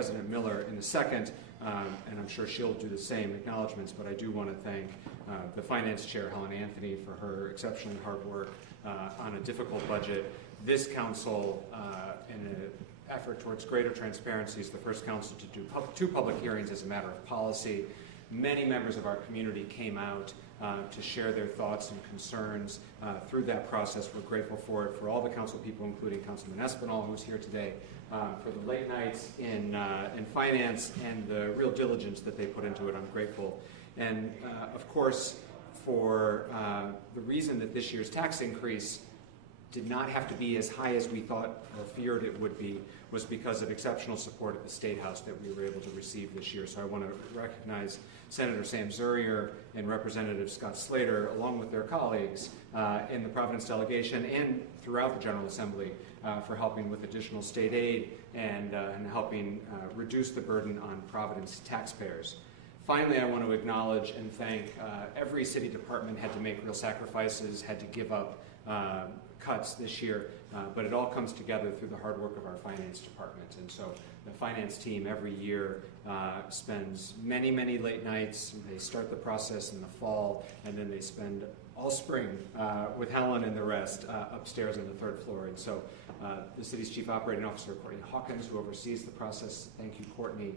President Miller in a second, and I'm sure she'll do the same acknowledgments, but I do want to thank the Finance Chair, Helen Anthony, for her exceptionally hard work on a difficult budget. This council, in an effort towards greater transparency, is the first council to do two public hearings as a matter of policy. Many members of our community came out to share their thoughts and concerns through that process. We're grateful for it, for all the council people, including Councilman Espinal, who's here today, for the late nights in finance and the real diligence that they put into it. I'm grateful. And of course, for the reason that this year's tax increase did not have to be as high as we thought or feared it would be was because of exceptional support at the State House that we were able to receive this year. So I want to recognize Senator Sam Zurier and Representative Scott Slater, along with their colleagues in the Providence delegation and throughout the General Assembly for helping with additional state aid and helping reduce the burden on Providence taxpayers. Finally, I want to acknowledge and thank every city department had to make real sacrifices, had to give up cuts this year, but it all comes together through the hard work of our finance department. And so the finance team every year spends many, many late nights. They start the process in the fall, and then they spend all spring with Helen and the rest upstairs on the third floor. And so the city's Chief Operating Officer, Courtney Hawkins, who oversees the process, thank you, Courtney,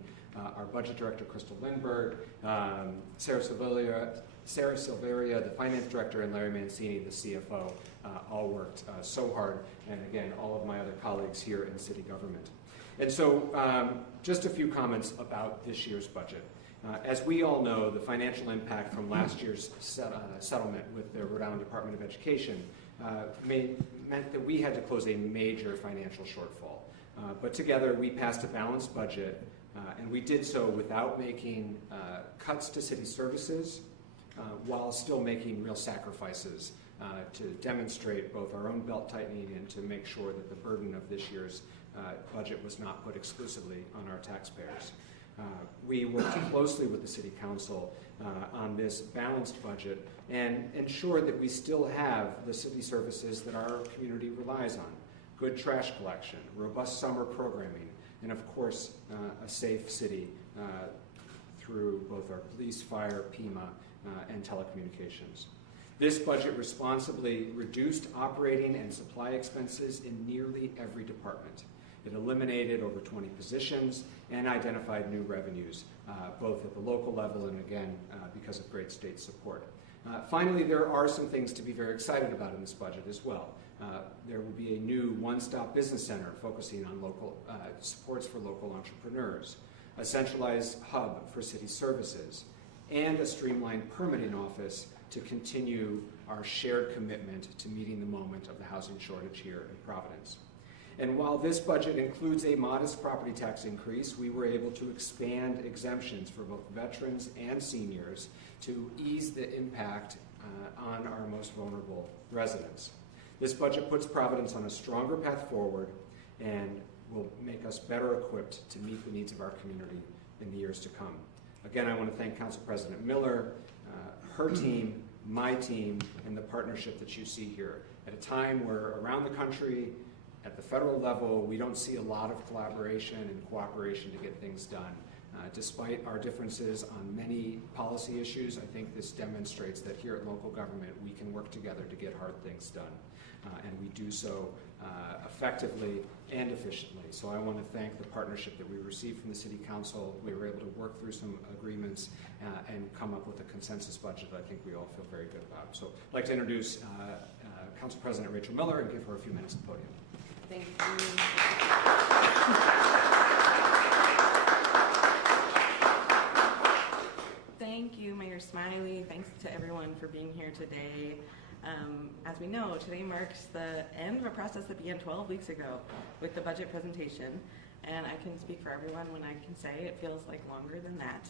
our Budget Director, Crystal Lindberg, Sarah Silveria, the Finance Director, and Larry Mancini, the CFO, all worked so hard, and again, all of my other colleagues here in city government. And so just a few comments about this year's budget. As we all know, the financial impact from last year's settlement with the Rhode Island Department of Education meant that we had to close a major financial shortfall. But together, we passed a balanced budget, and we did so without making cuts to city services, while still making real sacrifices to demonstrate both our own belt tightening and to make sure that the burden of this year's budget was not put exclusively on our taxpayers. We worked closely with the City Council on this balanced budget and ensured that we still have the city services that our community relies on: good trash collection, robust summer programming, and of course a safe city through both our police, fire, PEMA, and telecommunications. This budget responsibly reduced operating and supply expenses in nearly every department. It eliminated over 20 positions and identified new revenues, both at the local level and again, because of great state support. Finally, there are some things to be very excited about in this budget as well. There will be a new one-stop business center focusing on local supports for local entrepreneurs, a centralized hub for city services, and a streamlined permitting office to continue our shared commitment to meeting the moment of the housing shortage here in Providence. And while this budget includes a modest property tax increase, we were able to expand exemptions for both veterans and seniors to ease the impact on our most vulnerable residents. This budget puts Providence on a stronger path forward and will make us better equipped to meet the needs of our community in the years to come. Again, I want to thank Council President Miller, her team, my team, and the partnership that you see here. At a time where around the country, at the federal level, we don't see a lot of collaboration and cooperation to get things done. Despite our differences on many policy issues, I think this demonstrates that here at local government, we can work together to get hard things done. And we do so effectively and efficiently. So I want to thank the partnership that we received from the City Council. We were able to work through some agreements and come up with a consensus budget that I think we all feel very good about. So I'd like to introduce Council President Rachel Miller and give her a few minutes at the podium. Thank you. Thank you, Mayor Smiley. Thanks to everyone for being here today. As we know, today marks the end of a process that began 12 weeks ago with the budget presentation, and I can speak for everyone when I can say it feels like longer than that.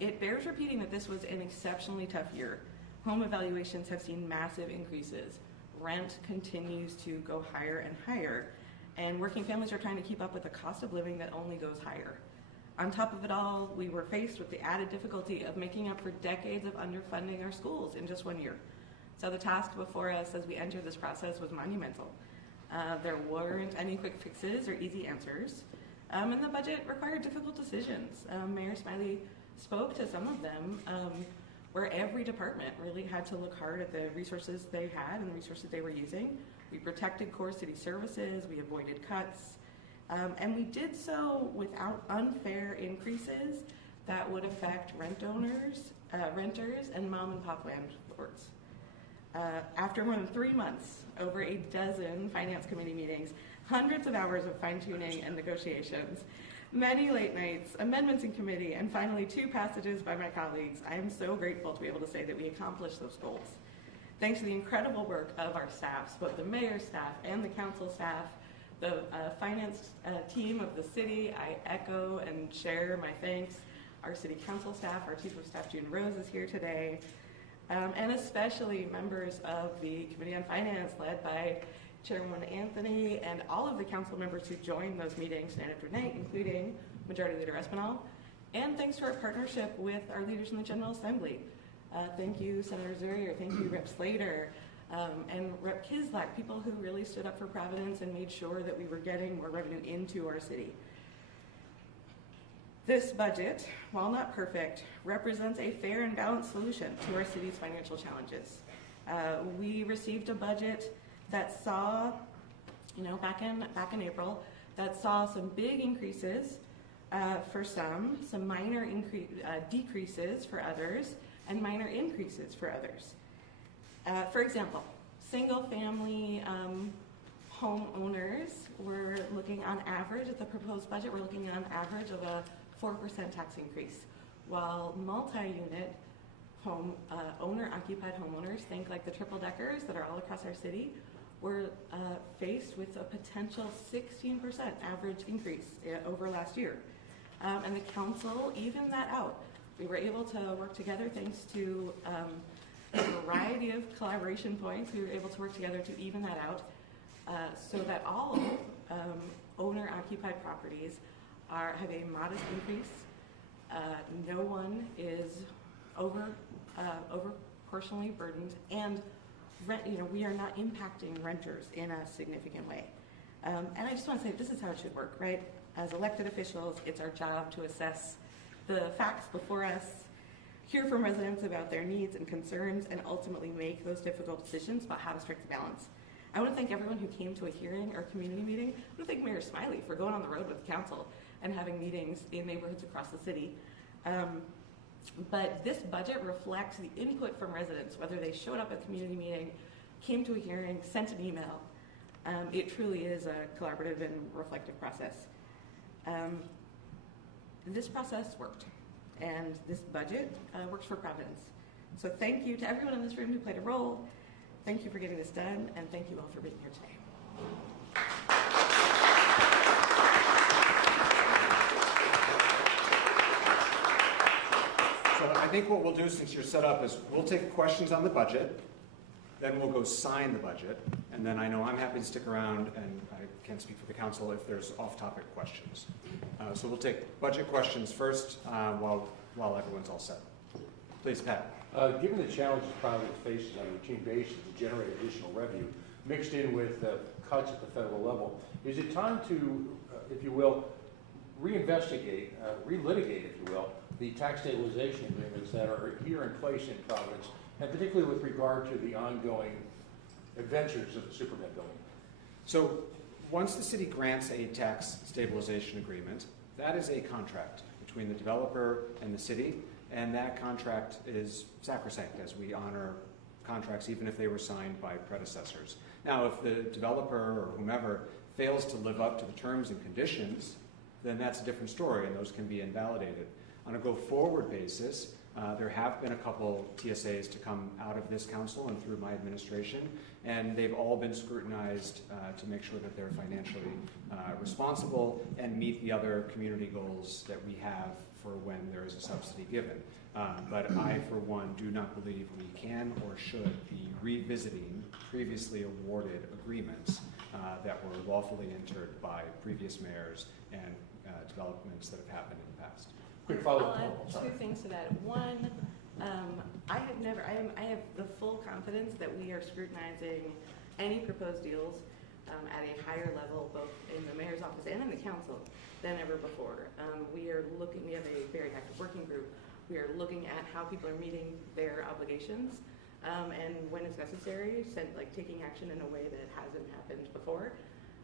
It bears repeating that this was an exceptionally tough year. Home evaluations have seen massive increases. Rent continues to go higher and higher, and working families are trying to keep up with the cost of living that only goes higher. On top of it all, we were faced with the added difficulty of making up for decades of underfunding our schools in just 1 year. So the task before us as we entered this process was monumental. There weren't any quick fixes or easy answers. And the budget required difficult decisions. Mayor Smiley spoke to some of them, where every department really had to look hard at the resources they had and the resources they were using. We protected core city services, we avoided cuts, and we did so without unfair increases that would affect renters, and mom and pop landlords. After more than 3 months, over a dozen finance committee meetings, hundreds of hours of fine-tuning and negotiations, many late nights, amendments in committee, and finally 2 passages by my colleagues, I am so grateful to be able to say that we accomplished those goals. Thanks to the incredible work of our staffs, both the mayor's staff and the council staff, the finance team of the city, I echo and share my thanks. Our city council staff, our chief of staff June Rose is here today, and especially members of the Committee on Finance led by Chairwoman Anthony and all of the council members who joined those meetings night after night, including Majority Leader Espinal, and thanks to our partnership with our leaders in the General Assembly. Thank you, Senator Zurier, thank you, Rep. Slater, and Rep. Kislak, people who really stood up for Providence and made sure that we were getting more revenue into our city. This budget, while not perfect, represents a fair and balanced solution to our city's financial challenges. We received a budget that saw, back in April, that saw some big increases for some minor decreases for others, and minor increases for others. For example, single-family homeowners, we're looking on average at the proposed budget, we're looking at an average of a 4% tax increase, while multi-unit owner-occupied homeowners, think like the triple-deckers that are all across our city, were faced with a potential 16% average increase over last year. And the council evened that out. We were able to work together thanks to a variety of collaboration points. We were able to work together to even that out so that all owner-occupied properties have a modest increase. No one is proportionally burdened, and we are not impacting renters in a significant way. And I just want to say this is how it should work, right? As elected officials, it's our job to assess the facts before us, hear from residents about their needs and concerns, and ultimately make those difficult decisions about how to strike the balance. I want to thank everyone who came to a hearing or community meeting. I want to thank Mayor Smiley for going on the road with the council and having meetings in neighborhoods across the city. But this budget reflects the input from residents, whether they showed up at a community meeting, came to a hearing, sent an email. It truly is a collaborative and reflective process. This process worked, and this budget works for Providence. So thank you to everyone in this room who played a role. Thank you for getting this done, and thank you all for being here today. So I think what we'll do, since you're set up, is we'll take questions on the budget, then we'll go sign the budget, and then I know I'm happy to stick around, and I can't speak for the council if there's off-topic questions. So we'll take budget questions first while everyone's all set. Please, Pat. Given the challenges Providence faces on a routine basis to generate additional revenue, mixed in with cuts at the federal level, is it time to, if you will, reinvestigate, relitigate, if you will, the tax stabilization agreements that are here in place in Providence, and particularly with regard to the ongoing adventures of the Superman building? So once the city grants a tax stabilization agreement, that is a contract between the developer and the city, and that contract is sacrosanct, as we honor contracts even if they were signed by predecessors. Now, if the developer or whomever fails to live up to the terms and conditions, then that's a different story, and those can be invalidated. On a go-forward basis, there have been a couple TSAs to come out of this council and through my administration, and they've all been scrutinized to make sure that they're financially responsible and meet the other community goals that we have for when there is a subsidy given. But I, for one, do not believe we can or should be revisiting previously awarded agreements that were lawfully entered by previous mayors and developments that have happened in the past. Quick follow-up. I'll add 2 things to that. One, I have the full confidence that we are scrutinizing any proposed deals at a higher level, both in the mayor's office and in the council, than ever before. We have a very active working group. We are looking at how people are meeting their obligations, and when it's necessary, taking action in a way that hasn't happened before.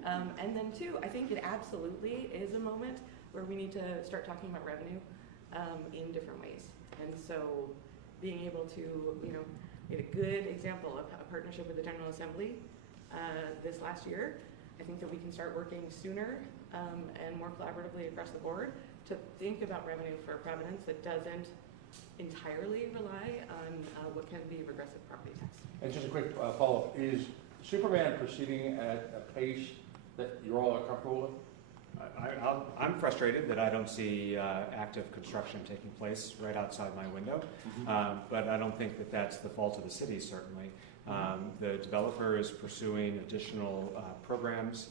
And then two, I think it absolutely is a moment where we need to start talking about revenue in different ways. And so being able to, we had a good example of a partnership with the General Assembly this last year. I think that we can start working sooner and more collaboratively across the board to think about revenue for Providence that doesn't entirely rely on what can be regressive property tax. And just a quick follow-up, is Superman proceeding at a pace that you all are comfortable with? I'm frustrated that I don't see active construction taking place right outside my window, but I don't think that that's the fault of the city, certainly. The developer is pursuing additional programs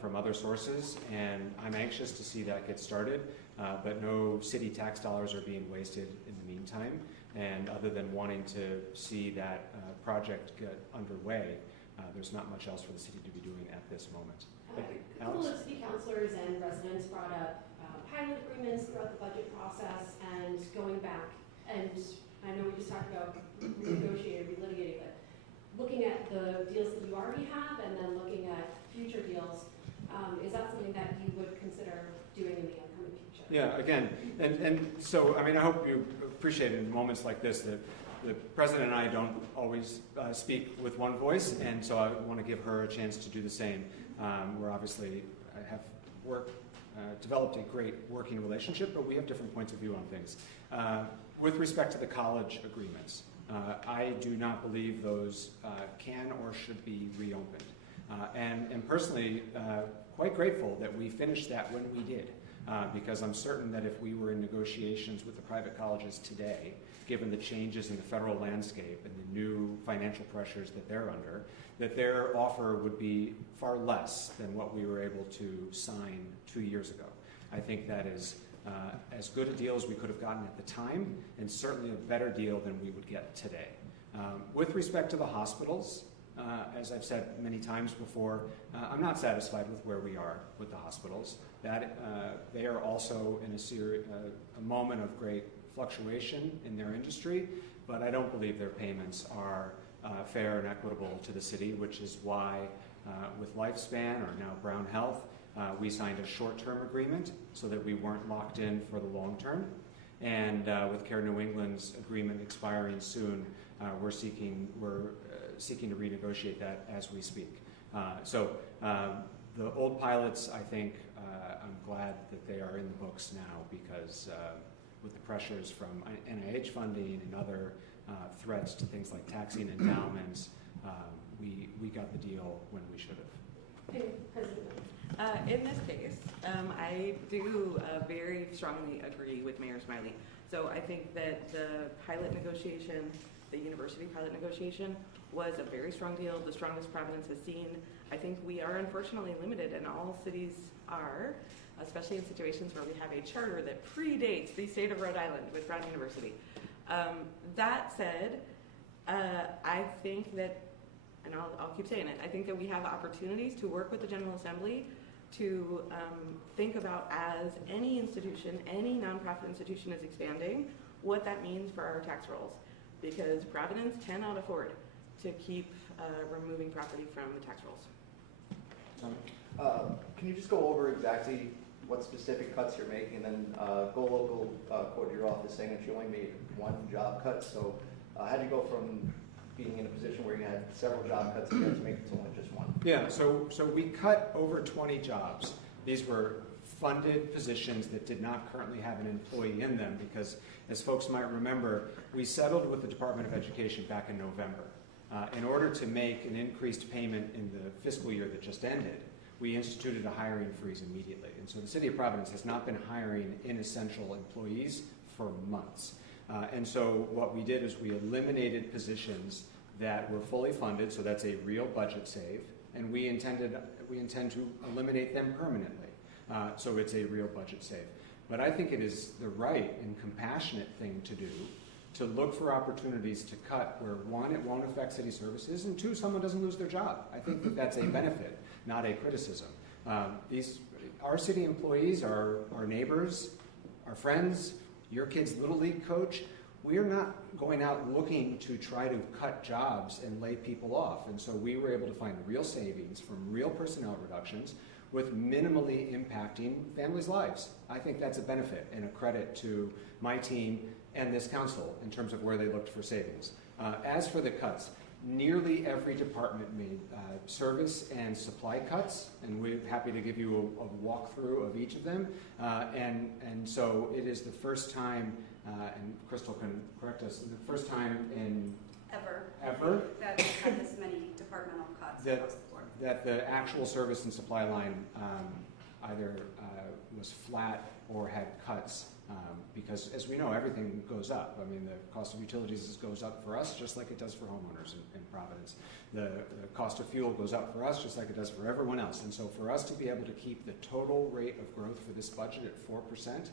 from other sources, and I'm anxious to see that get started, but no city tax dollars are being wasted in the meantime, and other than wanting to see that project get underway, there's not much else for the city to be doing at this moment. A couple of city councilors and residents brought up pilot agreements throughout the budget process and going back, and I know we just talked about renegotiating, relitigating, but looking at the deals that you already have and then looking at future deals, is that something that you would consider doing in the upcoming future? Yeah, again, and so, I hope you appreciate in moments like this that the president and I don't always speak with one voice, and so I want to give her a chance to do the same. We're obviously have developed a great working relationship, but we have different points of view on things. With respect to the college agreements, I do not believe those can or should be reopened. And personally, quite grateful that we finished that when we did, because I'm certain that if we were in negotiations with the private colleges today, given the changes in the federal landscape and the new financial pressures that they're under, that their offer would be far less than what we were able to sign 2 years ago. I think that is as good a deal as we could have gotten at the time, and certainly a better deal than we would get today. With respect to the hospitals, as I've said many times before, I'm not satisfied with where we are with the hospitals. That they are also in a moment of great fluctuation in their industry, but I don't believe their payments are fair and equitable to the city, which is why with Lifespan, or now Brown Health, we signed a short-term agreement so that we weren't locked in for the long term. And with Care New England's agreement expiring soon, we're seeking to renegotiate that as we speak. So the old pilots, I think, I'm glad that they are in the books now, because with the pressures from NIH funding and other threats to things like taxing endowments, we got the deal when we should have. In this case, I do very strongly agree with Mayor Smiley. So I think that the pilot negotiation, the university pilot negotiation, was a very strong deal, the strongest Providence has seen. I think we are unfortunately limited, and all cities are, especially in situations where we have a charter that predates the state of Rhode Island with Brown University. That said, I think that, and I'll keep saying it, I think that we have opportunities to work with the General Assembly to think about, as any institution, any nonprofit institution is expanding, what that means for our tax rolls. Because Providence cannot afford to keep removing property from the tax rolls. Can you just go over exactly what specific cuts you're making, and then go local quoted your office saying that you only made one job cut? So how did you go from being in a position where you had several job cuts and you had to make it to only just one? Yeah, so we cut over 20 jobs. These were funded positions that did not currently have an employee in them, because, as folks might remember, we settled with the Department of Education back in November. In order to make an increased payment in the fiscal year that just ended, we instituted a hiring freeze immediately. And so the City of Providence has not been hiring inessential employees for months. And so what we did is we eliminated positions that were fully funded, so that's a real budget save, and we intend to eliminate them permanently. So it's a real budget save. But I think it is the right and compassionate thing to do, to look for opportunities to cut where, one, it won't affect city services, and two, someone doesn't lose their job. I think that that's a benefit. not a criticism. Our city employees are our neighbors, our friends, your kid's Little League coach. We are not going out looking to try to cut jobs and lay people off. And so we were able to find real savings from real personnel reductions with minimally impacting families' lives. I think that's a benefit and a credit to my team and this council in terms of where they looked for savings. As for the cuts, nearly every department made service and supply cuts, and we're happy to give you a walkthrough of each of them. And so it is the first time, and Crystal can correct us, the first time in ever that we've had this many departmental cuts across the board. That the actual service and supply line either was flat or had cuts. Because as we know, everything goes up. I mean, the cost of utilities goes up for us just like it does for homeowners in Providence. The cost of fuel goes up for us just like it does for everyone else. And so for us to be able to keep the total rate of growth for this budget at 4%,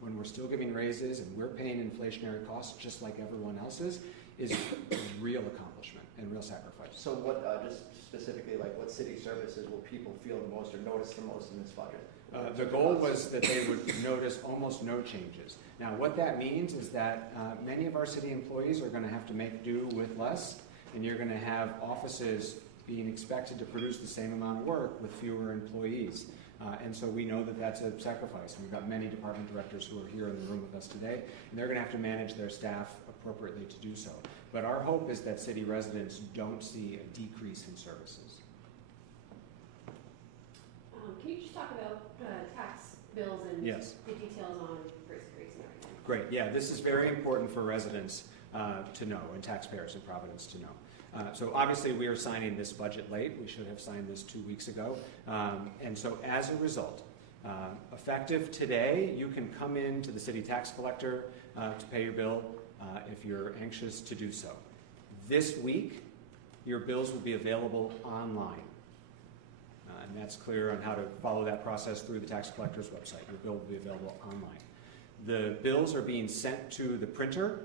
when we're still giving raises and we're paying inflationary costs just like everyone else is a real accomplishment and real sacrifice. So what, just specifically, like what city services will people feel the most or notice the most in this budget? The goal was that they would notice almost no changes. Now, what that means is that many of our city employees are going to have to make do with less, and you're going to have offices being expected to produce the same amount of work with fewer employees. And so we know that that's a sacrifice. And we've got many department directors who are here in the room with us today, and they're going to have to manage their staff appropriately to do so. But our hope is that city residents don't see a decrease in services. Can you just talk about tax bills and Yes. the details on grace periods and everything? Great. Yeah, this is very important for residents to know and taxpayers in Providence to know. So obviously we are signing this budget late. We should have signed this 2 weeks ago. And so as a result, effective today, you can come in to the city tax collector to pay your bill if you're anxious to do so. This week, your bills will be available online. And that's clear on how to follow that process through the tax collector's website. Your bill will be available online. The bills are being sent to the printer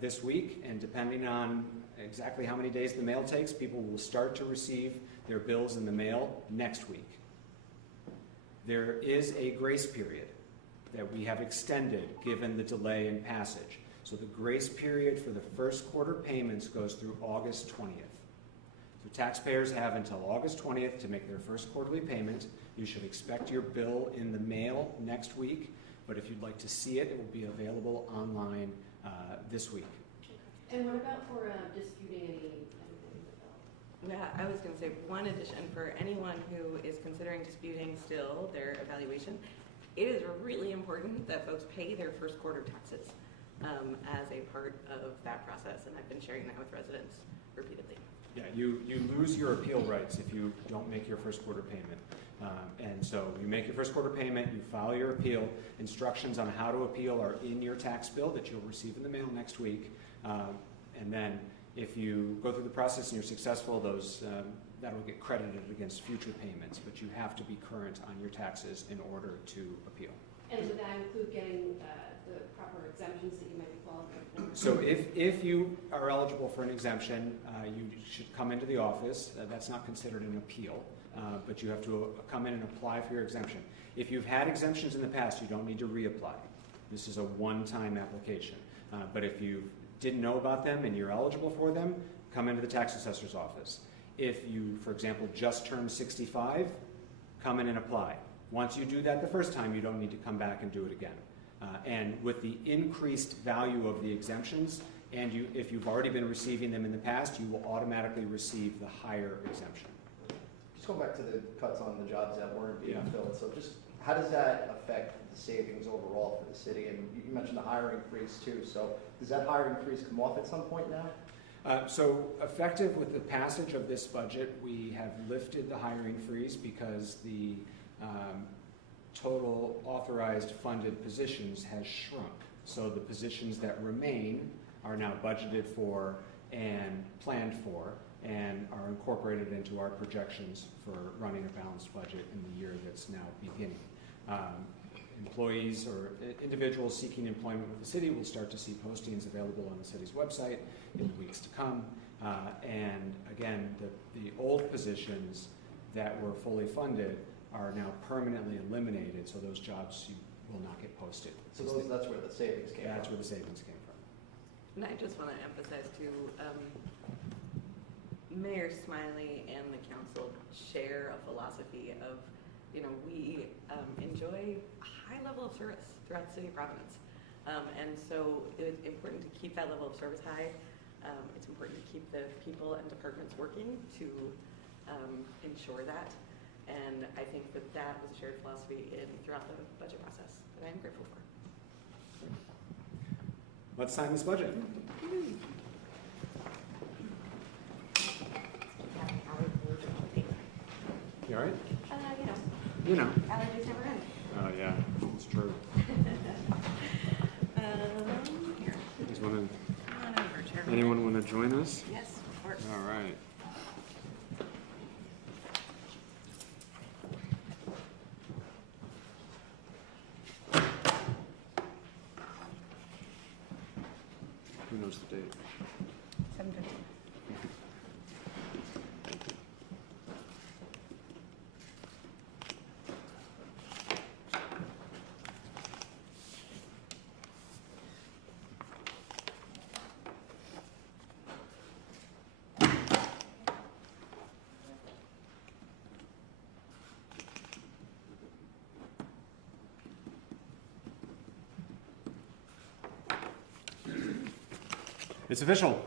this week, and depending on exactly how many days the mail takes, people will start to receive their bills in the mail next week. There is a grace period that we have extended given the delay in passage. So the grace period for the first quarter payments goes through August 20th. So taxpayers have until August 20th to make their first quarterly payment. You should expect your bill in the mail next week, but if you'd like to see it, it will be available online this week. And what about for disputing anything with the bill? Yeah, I was going to say one addition for anyone who is considering disputing still their evaluation. It is really important that folks pay their first quarter taxes as a part of that process, and I've been sharing that with residents repeatedly. Yeah, you lose your appeal rights if you don't make your first quarter payment. And so you make your first quarter payment, you file your appeal. Instructions on how to appeal are in your tax bill that you'll receive in the mail next week. And then if you go through the process and you're successful, that will get credited against future payments. But you have to be current on your taxes in order to appeal. And would that include getting the proper exemptions that you might be qualified for? So if you are eligible for an exemption, you should come into the office. That's not considered an appeal, but you have to come in and apply for your exemption. If you've had exemptions in the past, you don't need to reapply. This is a one-time application. But if you didn't know about them and you're eligible for them, come into the tax assessor's office. If you, for example, just turned 65, come in and apply. Once you do that the first time, you don't need to come back and do it again. And with the increased value of the exemptions, and if you've already been receiving them in the past, you will automatically receive the higher exemption. Just going back to the cuts on the jobs that weren't being Yeah. filled, so just how does that affect the savings overall for the city? And you mentioned the hiring freeze too, so does that hiring freeze come off at some point now? So effective with the passage of this budget, we have lifted the hiring freeze because the total authorized funded positions has shrunk. So the positions that remain are now budgeted for and planned for and are incorporated into our projections for running a balanced budget in the year that's now beginning. Employees or individuals seeking employment with the city will start to see postings available on the city's website in the weeks to come. And again, the old positions that were fully funded are now permanently eliminated, so those jobs will not get posted. So that's where the savings came from. That's where the savings came from. And I just want to emphasize too, Mayor Smiley and the council share a philosophy of, we enjoy a high level of service throughout the city of Providence. And so it's important to keep that level of service high. It's important to keep the people and departments working to ensure that. And I think that was a shared philosophy throughout the budget process that I'm grateful for. Let's sign this budget. You all right? You know. Allergies never end. Oh, yeah, it's true. Here. Come Come on over, Chairman. anyone want to join us? Yes, of course. All right. Who knows the date? 7:15. It's official.